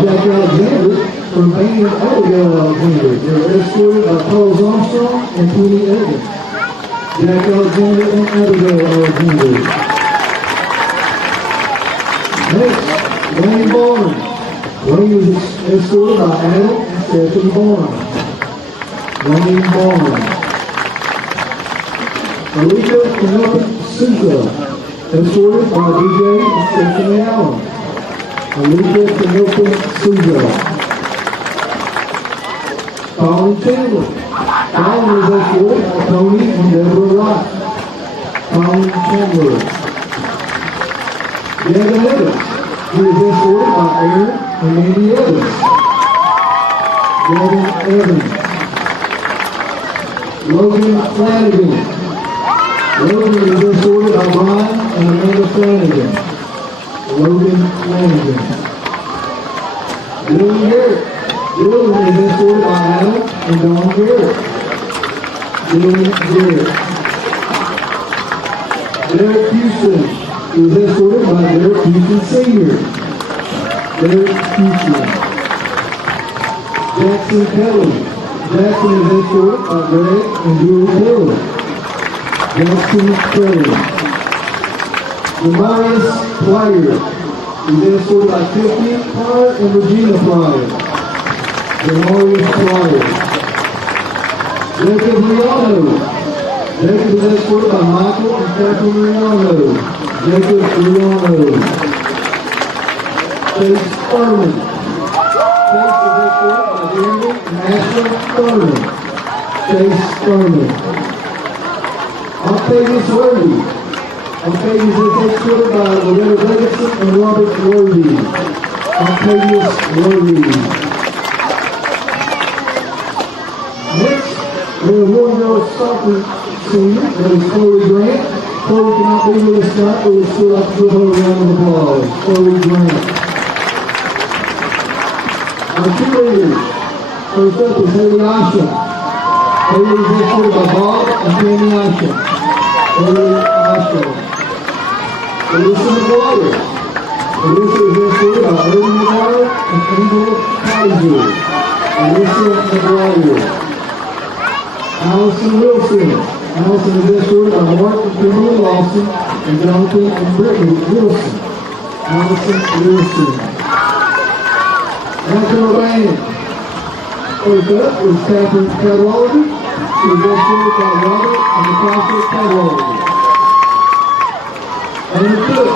Jack Alexander from Van Abigail Alexander. They're escorted by Carlos Armstrong and Penny Evans. Jack Alexander and Abigail Alexander. Next, Wayne Barnes. Wayne is escorted by Adam and Stephanie Barnes. Wayne Barnes. Alika Penelope Souza, escorted by DJ and Stephanie Allen. Alika Penelope Souza. Colin Chandler. Colin is escorted by Tony and Deborah Wright. Colin Chandler. Devin Evans. He is escorted by Aaron and Andy Evans. Devin Evans. Logan Flanagan. Logan is escorted by Brian and Amanda Flanagan. Logan Flanagan. Dylan Garrett. Dylan is escorted by Adam and Don Garrett. Dylan Garrett. Derek Houston is escorted by Derek Houston Sr. Derek Houston. Jackson Kelly. Jackson is escorted by Greg and Julie Kelly. Jackson Kelly. Demarius Pryor is escorted by Tiffany Pryor and Regina Pryor. Demarius Pryor. Jacob Riano. Jacob is escorted by Michael and Catherine Riano. Jacob Riano. Chase Furman. Chase is escorted by Jeremy and Ashley Furman. Chase Furman. Octavius Roby. Octavius is escorted by Loretta Davidson and Robert Roby. Octavius Roby. Next, we have one girl soccer senior, that is Chloe Grant. Chloe cannot be with us tonight, but we still have to give her a round of applause. Chloe Grant. Our cheerleaders. First up is Haley Asham. Haley is escorted by Bob and Tammy Asham. Haley Asham. Alyssa McGuire. Alyssa is escorted by Ernie McGuire and Angela Kaiser. Alyssa McGuire. Allison Wilson. Allison is escorted by Mark and Kimberly Lawson and Jonathan and Brittany Wilson. Allison Wilson. Now to our band. First up is Catherine Cadwallaby. She is escorted by Robert and Natasha Cadwallaby. Hunter Cook.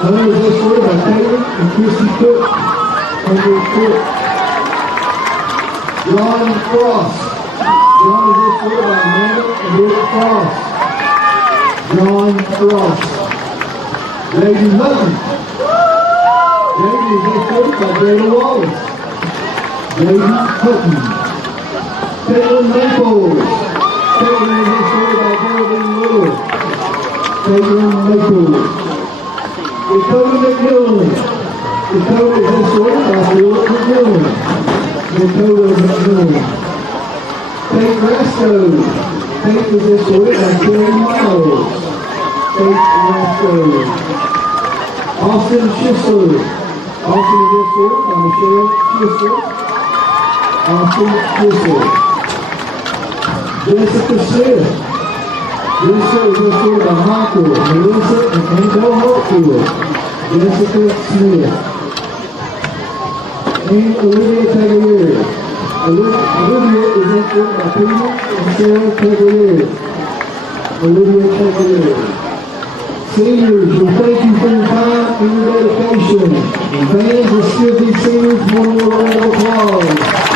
Hunter is escorted by Taylor and Chrissy Cook. Hunter Cook. John Frost. John is escorted by Amanda and Rick Frost. John Frost. Jaden Hutton. Jaden is escorted by Jada Wallace. Jaden Hutton. Caitlin Maples. Caitlin is escorted by Geraldine Lewis. Caitlin Maples. Dakota McMillan. Dakota is escorted by Philip McMillan. Dakota McMillan. Kate Rasco. Kate is escorted by Terry Miles. Kate Rasco. Austin Schisler. Austin is escorted by Michelle Schisler. Austin Schisler. Jessica Smith. Jessica is escorted by Michael, Melissa, and Angel Hartfield. Jessica Smith. And Olivia Taglieri. Olivia is escorted by Peter and Sarah Taglieri. Olivia Taglieri. Seniors, we thank you for your time and your dedication. And fans, let's give these seniors one more round of applause.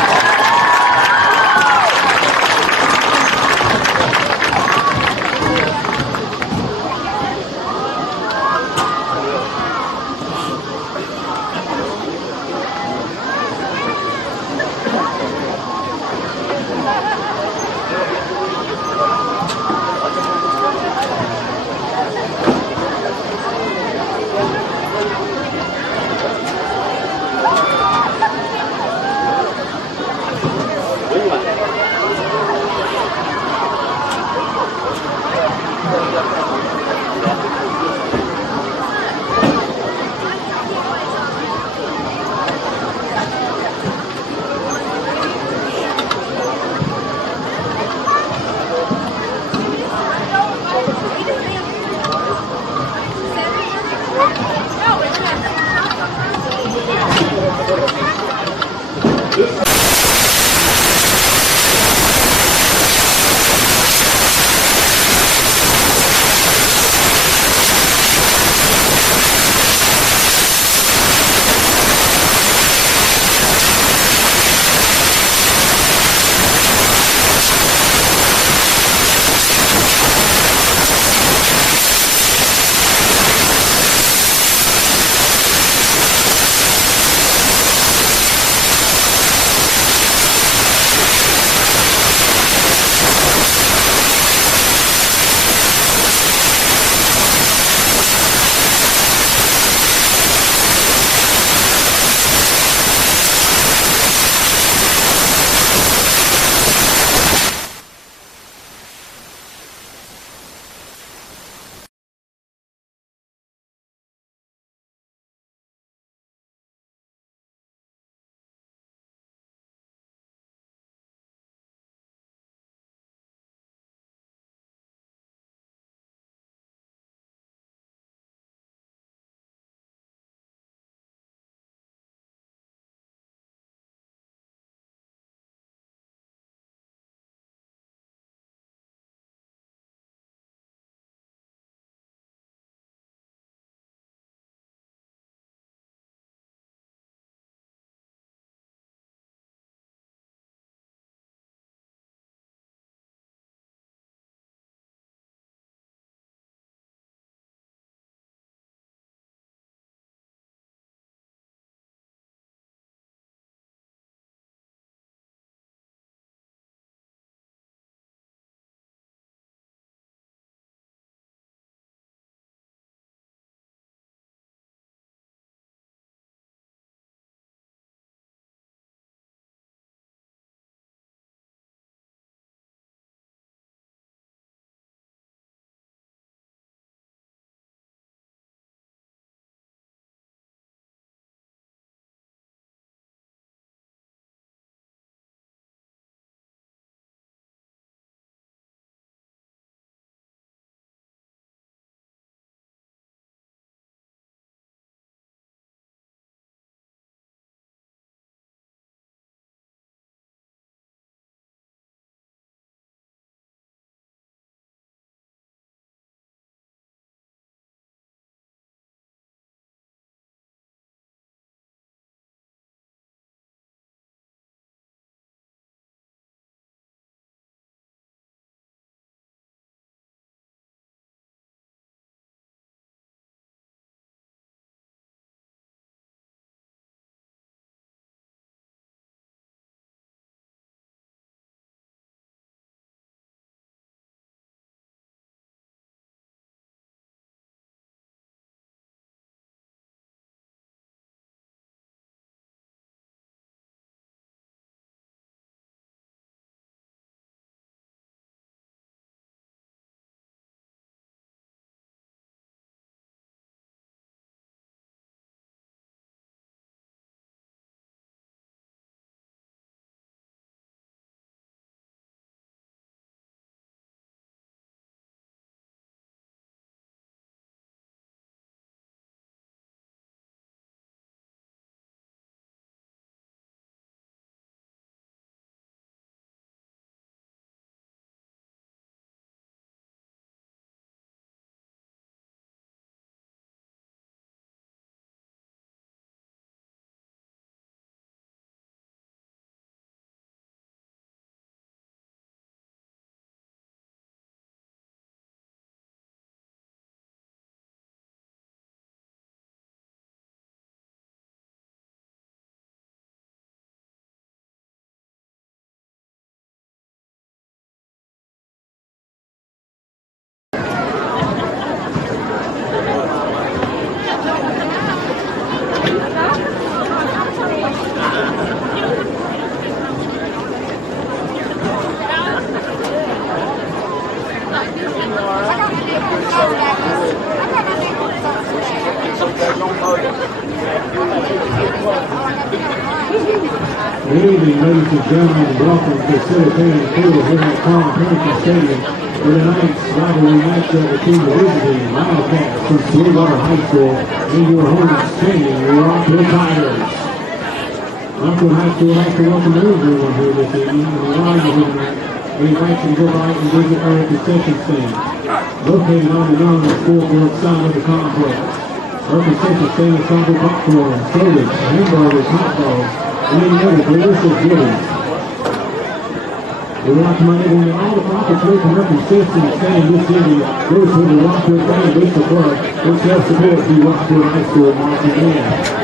Good evening, ladies and gentlemen, and welcome to City Fan Field here at Tom Pennington Stadium for tonight's rivalry matchup between the visiting Wildcats from Sweetwater High School and your hosts, taming the Rockwood Tigers. Rockwood High School would like to welcome everyone here this evening, and the line here tonight, we invite you to go by and visit our concession stand, located on the non-scoreboard side of the complex. Our concession stand is offered popcorn, sodas, hamburgers, hot dogs, and any other delicious goodies. We would like to remind everyone that all the profits made from our concession stand this evening goes to the Rockwood Fan Booster Club, which helps support the Rockwood High School marching band.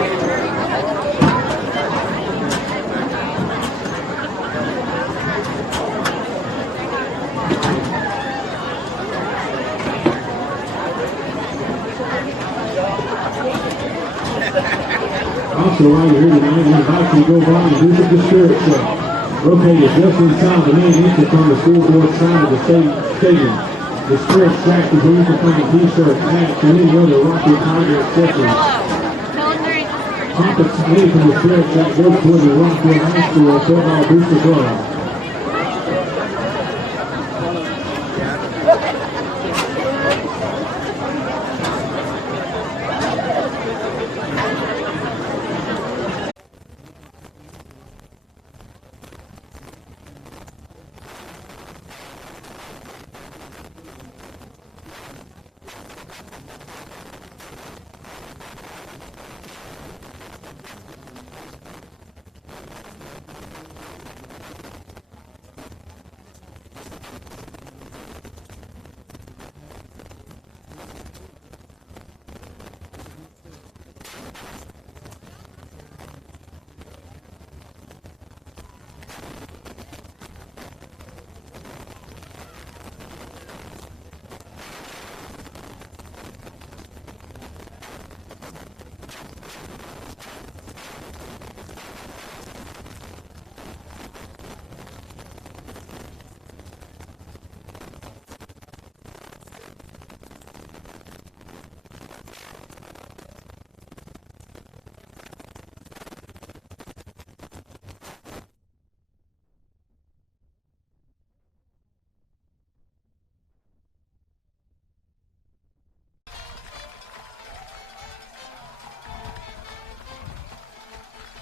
Also, while you're here tonight, we invite you to go by and visit the spirit shop, located just inside the main entrance on the scoreboard side of the stadium. The spirit shack is where you can find t-shirts, hats, and any other Rockwood Tiger accessories. Profits made from the spirit shack goes toward the Rockwood High School football booster club.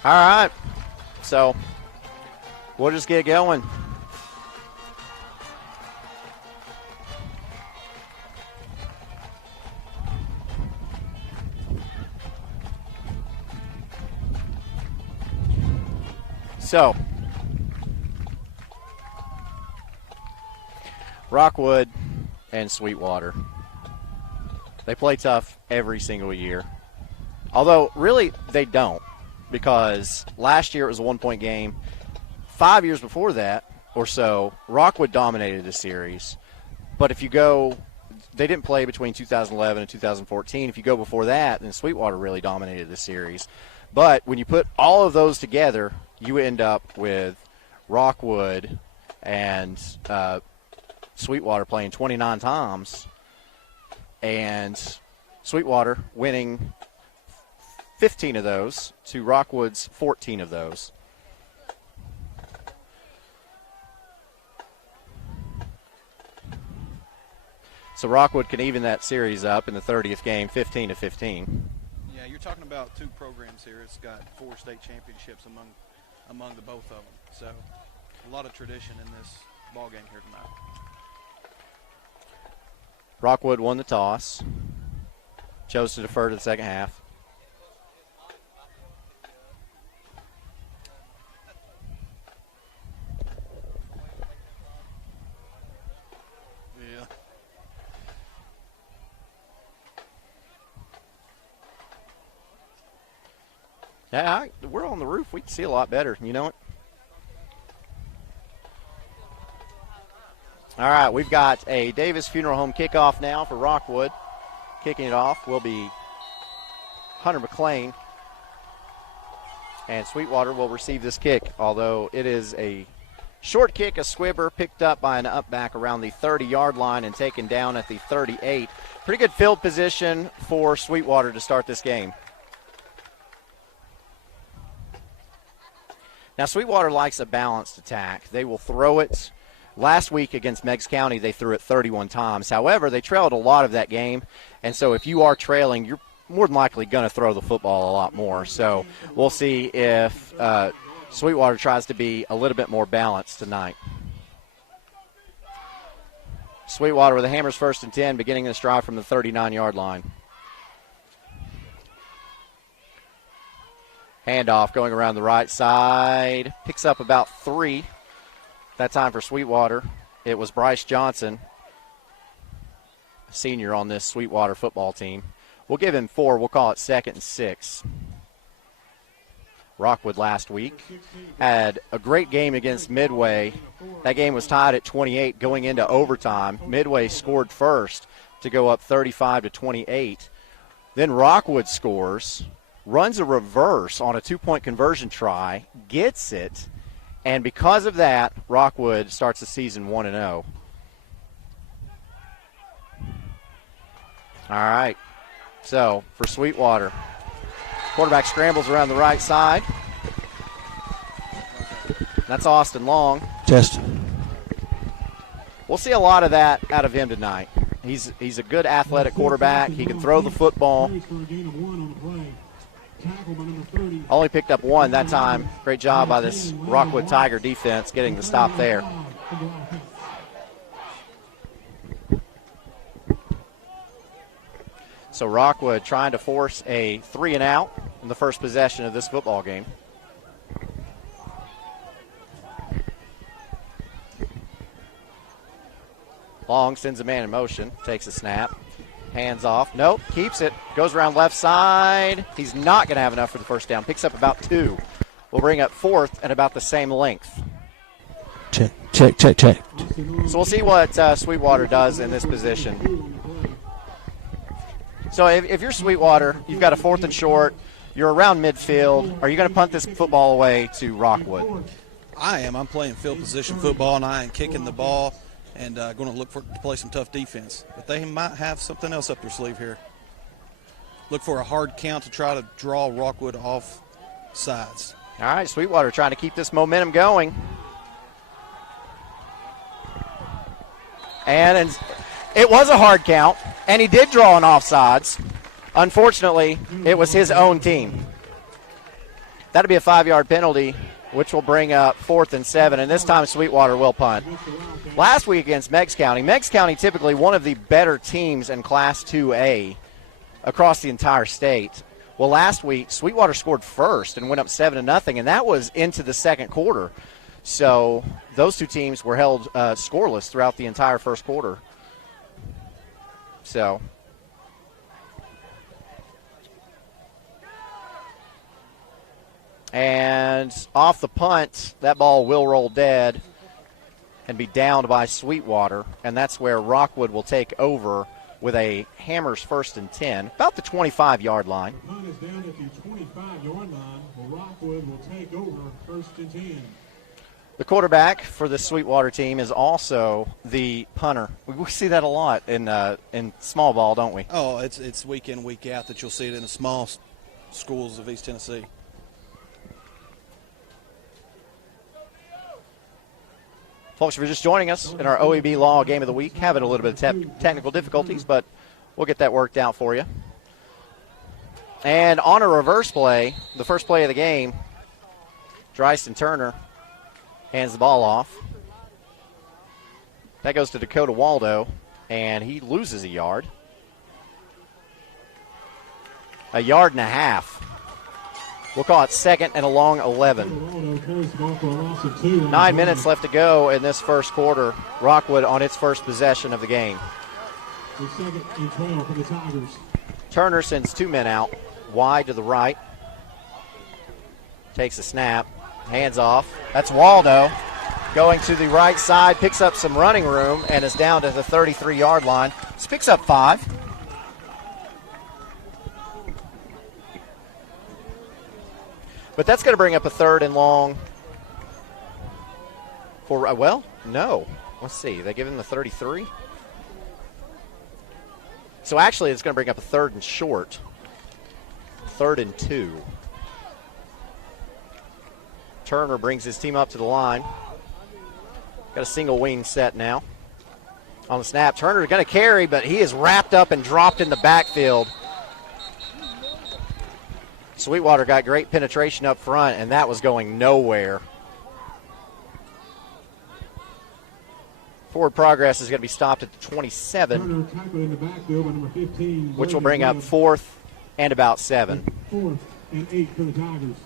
All right, so we'll just get going. So, Rockwood and Sweetwater, they play tough every single year. Although, really, they don't. Because last year it was a one-point game. 5 years before that or so, Rockwood dominated the series. But if you go, they didn't play between 2011 and 2014. If you go before that, then Sweetwater really dominated the series. But when you put all of those together, you end up with Rockwood and Sweetwater playing 29 times, and Sweetwater winning 15 of those to Rockwood's 14 of those. So Rockwood can even that series up in the 30th game, 15-15. Yeah, you're talking about two programs here. It's got 4 state championships among the both of them. So a lot of tradition in this ball game here tonight. Rockwood won the toss, chose to defer to the second half. Yeah, we're on the roof. We can see a lot better. You know it? All right, we've got a Davis Funeral Home kickoff now for Rockwood. Kicking it off will be Hunter McLean. And Sweetwater will receive this kick, although it is a short kick, a squibber picked up by an up back around the 30-yard line and taken down at the 38. Pretty good field position for Sweetwater to start this game. Now, Sweetwater likes a balanced attack. They will throw it. Last week against Meigs County, they threw it 31 times. However, they trailed a lot of that game, and so if you are trailing, you're more than likely going to throw the football a lot more. So we'll see if Sweetwater tries to be a little bit more balanced tonight. Sweetwater with the Hammers 1st and 10, beginning this drive from the 39-yard line. Handoff going around the right side. Picks up about 3. That time for Sweetwater. It was Bryce Johnson, a senior on this Sweetwater football team. We'll give him 4. We'll call it 2nd and 6. Rockwood last week had a great game against Midway. That game was tied at 28 going into overtime. Midway scored first to go up 35-28. Then Rockwood scores, runs a reverse on a 2-point conversion try, gets it, and because of that, Rockwood starts the season 1-0. All right, so for Sweetwater, quarterback scrambles around the right side. That's Austin Long. Test. We'll see a lot of that out of him tonight. He's a good athletic quarterback. He can throw the football. Only picked up 1 that time. Great job by this Rockwood Tiger defense getting the stop there. So Rockwood trying to force a 3-and-out in the first possession of this football game. Long sends a man in motion, takes a snap. Hands off. Nope, keeps it. Goes around left side. He's not going to have enough for the first down. Picks up about 2. We'll bring up 4th and about the same length. Check, check, check, check. So we'll see what Sweetwater does in this position. So if you're Sweetwater, you've got a 4th and short. You're around midfield. Are you going to punt this football away to Rockwood? I am. I'm playing field position football, and I am kicking the ball and going to look to play some tough defense. But they might have something else up their sleeve here. Look for a hard count to try to draw Rockwood off sides. All right, Sweetwater trying to keep this momentum going. And it was a hard count, and he did draw an offsides. Unfortunately, it was his own team. That'll be a 5-yard penalty, which will bring up 4th and 7, and this time Sweetwater will punt. Last week against Meigs County typically one of the better teams in Class 2A across the entire state. Well, last week, Sweetwater scored first and went up 7-0, and that was into the second quarter. So those two teams were held scoreless throughout the entire first quarter. So and off the punt, that ball will roll dead and be downed by Sweetwater, and that's where Rockwood will take over with a Hammers 1st and 10, about the 25-yard line. The punt is down at the 25-yard line. Rockwood will take over 1st and 10. The quarterback for the Sweetwater team is also the punter. We see that a lot in small ball, don't we? Oh, it's week in, week out that you'll see it in the small schools of East Tennessee. Folks, if you're just joining us in our OEB Law Game of the Week, having a little bit of technical difficulties, but we'll get that worked out for you. And on a reverse play, the first play of the game, Dryston Turner hands the ball off. That goes to Dakota Waldo, and he loses a yard. A yard and a half. We'll call it 2nd and a long 11. 9 minutes left to go in this first quarter. Rockwood on its first possession of the game. The 2nd and 12 for the Tigers. Turner sends 2 men out, wide to the right. Takes a snap, hands off. That's Waldo going to the right side, picks up some running room, and is down to the 33-yard line. This picks up 5. But that's going to bring up a 3rd and long for, well, no. Let's see. They give him the 33. So actually it's going to bring up a 3rd and short. 3rd and 2. Turner brings his team up to the line. Got a single wing set now. On the snap, Turner's going to carry, but he is wrapped up and dropped in the backfield. Sweetwater got great penetration up front, and that was going nowhere. Forward progress is going to be stopped at the 27, Turner tackled in the backfield by number 15. which will bring up 4th and about 7. 4th and 8 for the Tigers.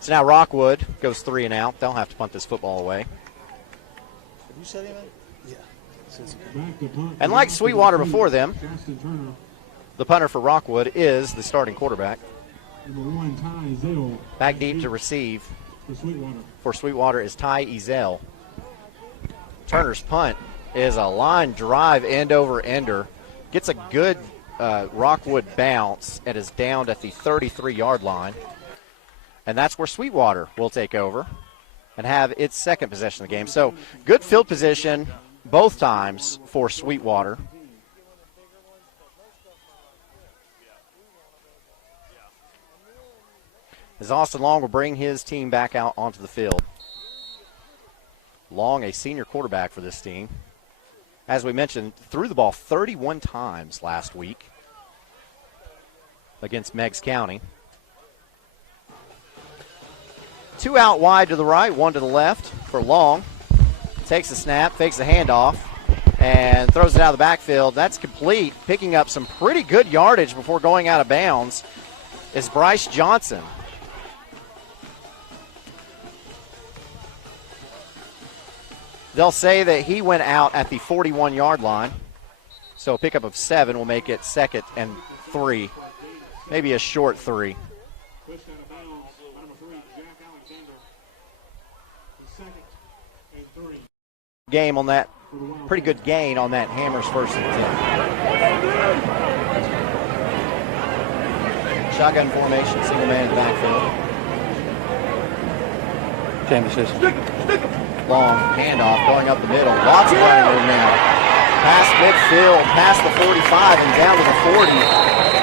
So now Rockwood goes 3 and out. They'll have to punt this football away. Have you said anything? Yeah. Back to punt. And like Sweetwater before them, Gaston Turner. the punter for Rockwood is the starting quarterback. Number 1, Ty Zell. Back deep to receive For Sweetwater. for Sweetwater is Ty Ezel. Turner's punt is a line drive end over ender. Gets a good Rockwood bounce and is downed at the 33-yard line. And that's where Sweetwater will take over and have its second possession of the game. So good field position both times for Sweetwater. As Austin Long will bring his team back out onto the field. Long, a senior quarterback for this team. As we mentioned, threw the ball 31 times last week against Meigs County. 2 out wide to the right, 1 to the left for Long. Takes the snap, fakes the handoff, and throws it out of the backfield. That's complete. Picking up some pretty good yardage before going out of bounds is Bryce Johnson. They'll say that he went out at the 41-yard line. So a pickup of 7 will make it 2nd and 3. Maybe a short 3. Pushed out of bounds by number 3, Jack Alexander. The 2nd and 3. Game on that. Pretty good gain on that Hammers 1st and 10. Shotgun formation, single man in the backfield. Jamie says. Long handoff going up the middle. Lots of running room now. Past midfield, past the 45 and down to the 40.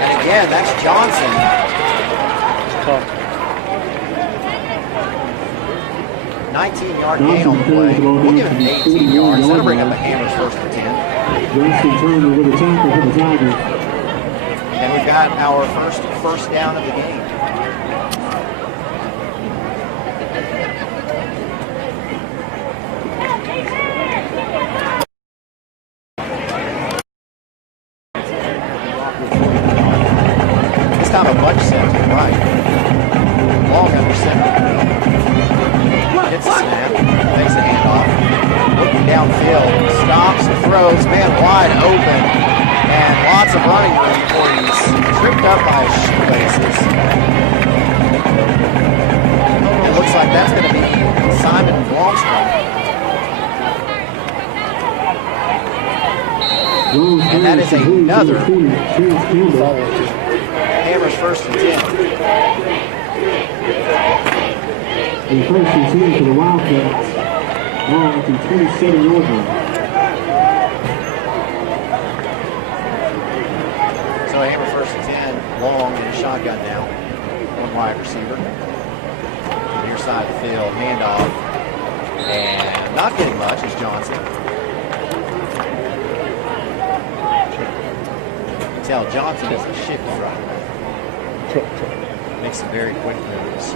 And again, that's Johnson. 19-yard gain on the play. We'll give him 18 yards. That'll bring up the Hammers 1st and 10. Gaston Turner with a tackle for the Tigers. And we've got our first down of the game. Time a bunch set to the right. Long under center. Gets the snap, makes the handoff. Looking downfield, stops, throws, man wide open, and lots of running room before he's tripped up by his shoelaces. It looks like that's going to be Simon Blomstrom. And that is another Hammers 1st and 10. And 1st and 10 for the Wildcats. Long at the 27-yard line. So Hammer 1st and 10, Long in a shotgun now. 1 wide receiver. Near side of the field, handoff. And not getting much is Johnson. Tell Johnson is a shifty runner. Makes some very quick moves.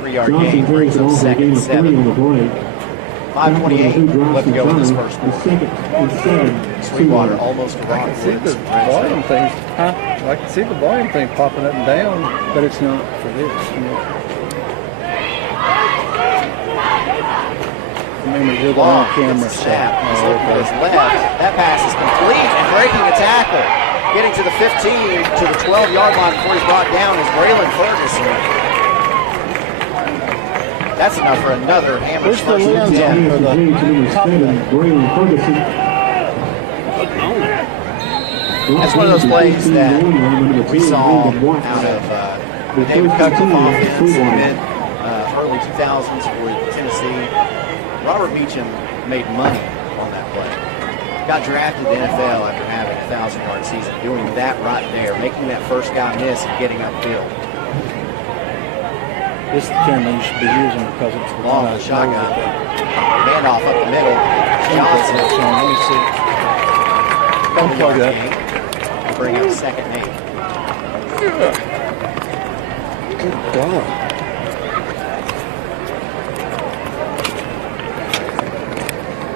3-yard gain brings up 2nd and 7. 5:28 left to go in this first quarter. Sweetwater almost to I can see Rockwood. the volume things, I can see the volume thing popping up and down, but it's not for this. You know. I mean, we're on camera. Snap. He's looking to his left. That pass is complete and breaking the tackle. Getting to the 15 to the 12-yard line before he's brought down is Braylon Ferguson. That's enough for another Hammers 1st and 10. For the top Braylon Ferguson. That's one of those plays that we saw out of the David Cutcliffe offense in the early 2000s with Tennessee. Robert Meacham made money on that play. Got drafted to the NFL after having 1,000-yard season, doing that right there, making that first guy miss and getting upfield. This is the camera you should be using because it's Long the shotgun. Handoff up the middle. Johnson. Let me see. Don't plug that. Bring up 2nd and 8. Good God.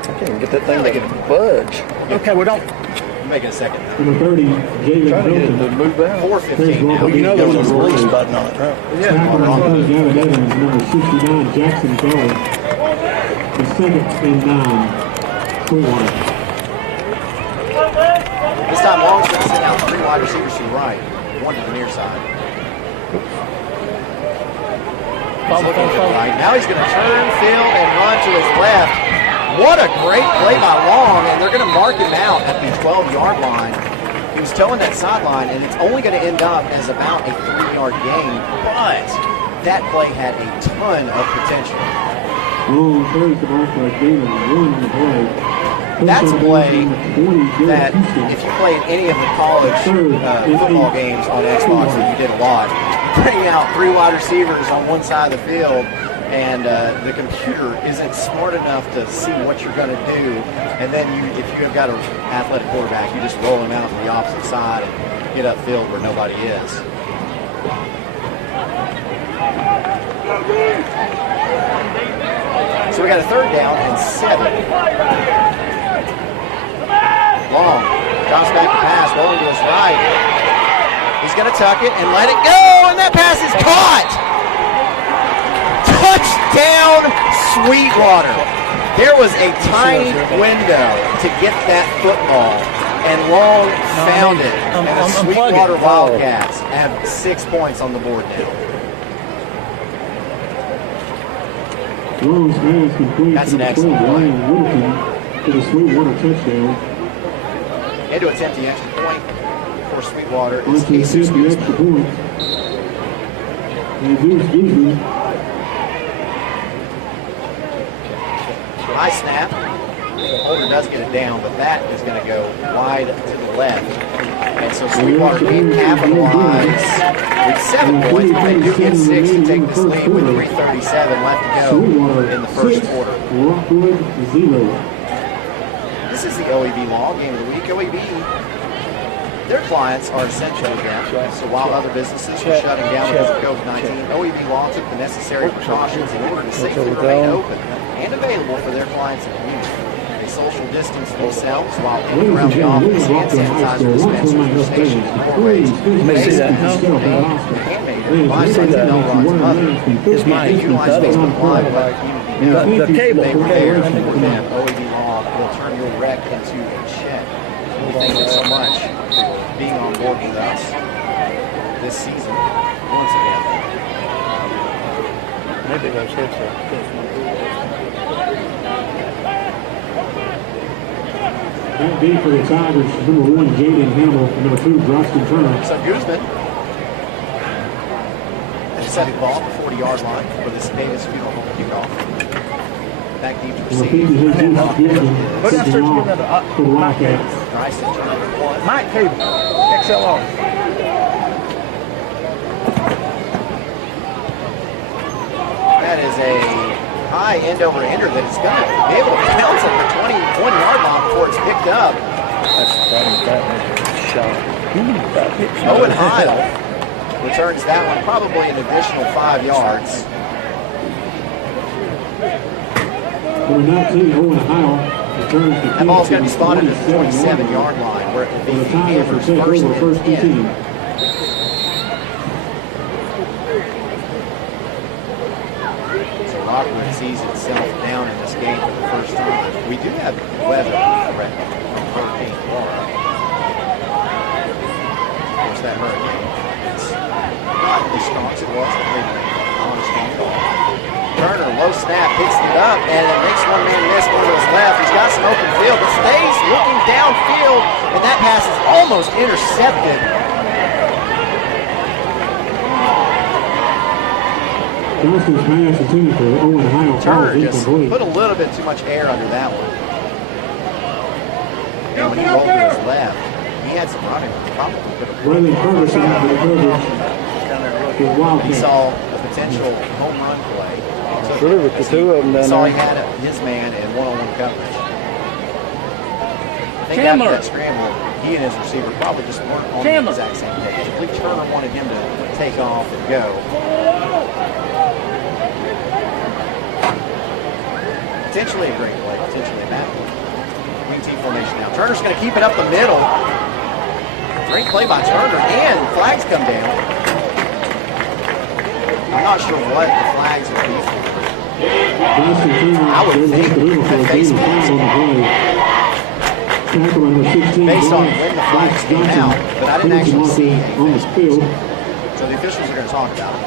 I can't even get that thing to budge. Okay, well, don't. Make it a 2nd. Number 30, David Try to get it to Hilton. move out. 4:15 now. Well, you know there's a release button on it, right? Tackle number 2, Gavin Evans. Number 69, Jackson Kelly. The 2nd and 9, Sweetwater. This time Long's going to send out 3 wide receivers to the right, 1 to the near side. He's looking to the right. Now he's going to turn, field, and run to his left. What a great play by Long, and they're going to mark him out at the 12-yard line. He was towing that sideline, and it's only going to end up as about a 3-yard gain, but that play had a ton of potential. Long carries the ball for a gain of 1 on the play. That's a play that if you played any of the college football games on Xbox, and you did a lot, bring out 3 wide receivers on one side of the field, and the computer isn't smart enough to see what you're going to do, and then if you have got an athletic quarterback, you just roll him out to the opposite side and get upfield where nobody is. So we got a 3rd down and 7. Long, drops back to pass, rolling to his right. He's going to tuck it and let it go, and that pass is caught. Touchdown, Sweetwater. There was a tiny window to get that football, and Long found it. And the Sweetwater Wildcats have 6 points on the board now. Long's pass complete. That's an excellent play. To the Sweetwater touchdown. And to attempt the extra point for Sweetwater is Onto Jesus the extra Guzman. point. And Guzman. High snap. The holder does get it down, but that is going to go wide to the left. And so Sweetwater can capitalize with 7 points, but they do get 6 to take this lead with 3:37 left to go in the first quarter. Rockwood 0. This is the OEB Law Game of the Week. OEB, their clients are essentially them. So while other businesses were shutting down because of COVID-19, OEB Law took the necessary precautions in order to safely remain open and available for their clients and community. They social distance themselves while in and around the office, hand sanitizer dispensers were stationed in doorways. Handmade devices and Elron's mother. They utilize Facebook Live to let the community know. The cable. They prepared for them. OEB Law will turn your wreck into a check. We thank you so much for being on board with us this season once again. Maybe those hits are. That be for the Tigers, number 1, Jaden Hamill, and number 2, Braxton Turner. So Guzman has set the ball at the 40-yard line for this Davis Field home kickoff. Back deep to Number 50, receive. Jesus Guzman, sitting off for the Wildcats. Nice to turn over 1. Mike Cable, XLR. That is a high end-over-ender that is going to be able to bounce at the 20-yard line before it's picked up. That shot. Owen Heil returns that one, probably an additional 5 yards. Number 19, Owen Heil, returns the That ball's going to be spotted at the 27-yard line, where it will be the Tigers will Amber's take first over first and 10. 10. So Rockwood sees itself down in this game for the first time. We do have weather threat from Hurricane Laura. Of course, that hurricane is not as strong as it was on this game. Turner, low snap, picks it up, and it makes one man miss over to his left. He's got some open field, but stays looking downfield, and that pass is almost intercepted. Johnson's pass intended for Owen Heil. Turner just put a little bit too much air under that one. And when he rolled to his left, He had some running, probably could have. Running Ferguson out of the coverage. The He Wildcats. saw a potential home run play. Sure, with the two of them He down saw there. he had his man in one-on-one coverage. I think after that scramble, he and his receiver probably just weren't on the exact same page. I believe Turner wanted him to take off and go. Potentially a great play, potentially a bad play. Wing T formation now. Turner's going to keep it up the middle. Great play by Turner, and flags come down. I'm not sure what the flags would be for. I would think that face mask, based on when the flags came out, but I didn't actually see on the field. So the officials are going to talk about it.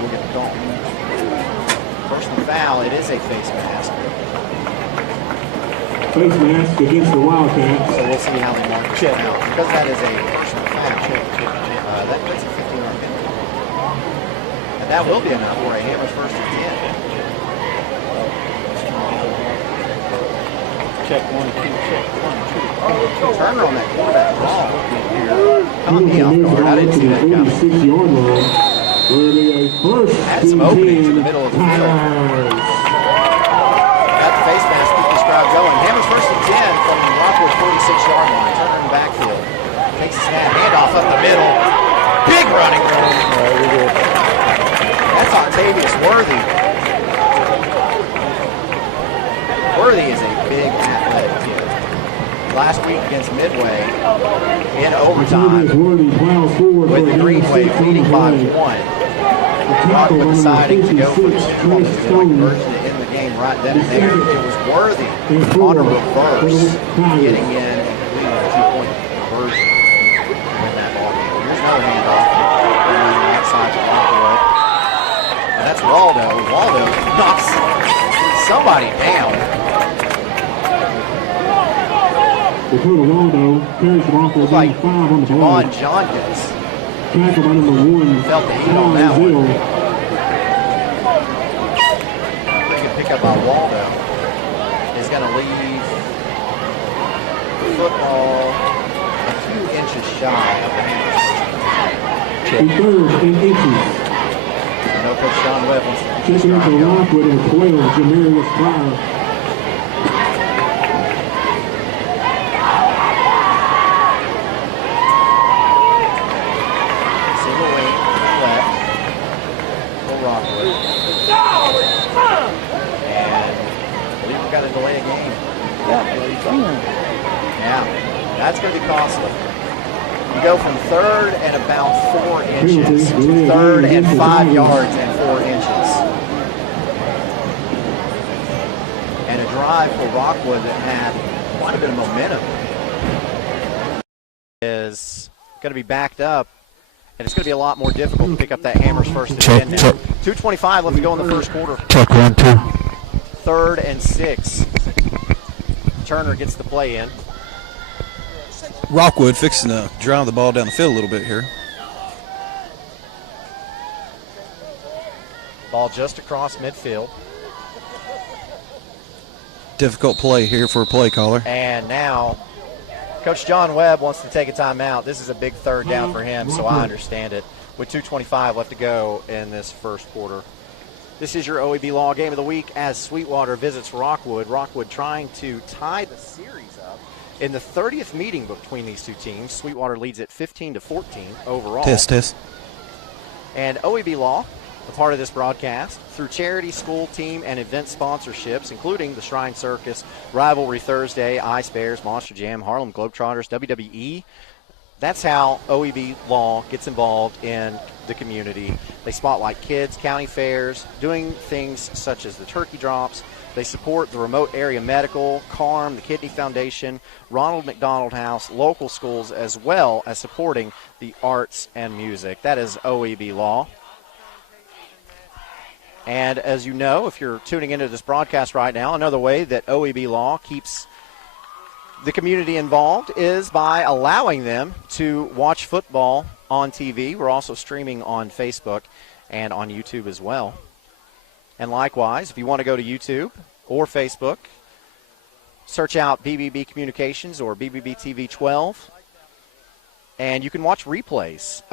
We'll get the call. Personal foul, it is a face mask. Face mask against the Wildcats. So we'll see how they mark it out. Because that is a personal foul, that puts a 15-yard penalty. And that will be enough for a Hammers first and 10. Check 1, 2, check 1, 2. Turner on that quarterback draw here. Caught me off guard. I didn't see that coming. 46-yard line. Had some openings in the middle of the field. Got the face mask, keep this crowd going. Hammers first and 10 from the Rockwood 46-yard line. Turner in the backfield. Takes a snap, handoff up the middle. Big running room. That's Octavius Worthy. Worthy is a big athletic kid. Last week against Midway in overtime with the Greenway leading by 1. Rockwood deciding to go for the conversion to end the game right then and there. It was Worthy on a reverse, getting in and completing a 2-point conversion to win that ball game. Here's another handoff on the outside to Rockwood. And that's Waldo. Waldo knocks somebody down. Dakota Waldo carries it off with Like 5 on the ball. Javon Jonkins Tackle by number 1. felt the heat on that one. Pretty good pickup by Waldo. Is going to leave the football a few inches shy of the Hammers. 3rd and inches. I know Coach John Webb wants to keep this Checking out drive the going. Rockwood and 12, Jamarius Pryor. Got to delay a game. Yeah, that's going to be costly. You go from 3rd and about 4 inches to 3rd and 5 yards and 4 inches. And a drive for Rockwood that had quite a bit of momentum is going to be backed up, and it's going to be a lot more difficult to pick up that Hammers first and 10 now. 2:25 left to go in the first quarter. Check 1, 2. 3rd and 6. Turner gets the play in. Rockwood fixing to drive the ball down the field a little bit here. Ball just across midfield. Difficult play here for a play caller. And now Coach John Webb wants to take a timeout. This is a big 3rd down for him, so I understand it. With 2:25 left to go in this first quarter. This is your OEB Law Game of the Week as Sweetwater visits Rockwood. Rockwood trying to tie the series up in the 30th meeting between these two teams. Sweetwater leads at 15-14 overall. Test. And OEB Law, a part of this broadcast, through charity, school, team, and event sponsorships, including the Shrine Circus, Rivalry Thursday, Ice Bears, Monster Jam, Harlem Globetrotters, WWE. That's how OEB Law gets involved in the community. They spotlight kids, county fairs, doing things such as the turkey drops. They support the remote area medical, CARM, the Kidney Foundation, Ronald McDonald House, local schools, as well as supporting the arts and music. That is OEB Law. And as you know, if you're tuning into this broadcast right now, another way that OEB Law keeps the community involved is by allowing them to watch football on TV. We're also streaming on Facebook and on YouTube as well. And likewise, if you want to go to YouTube or Facebook, search out BBB Communications or BBB TV-12. and you can watch replays of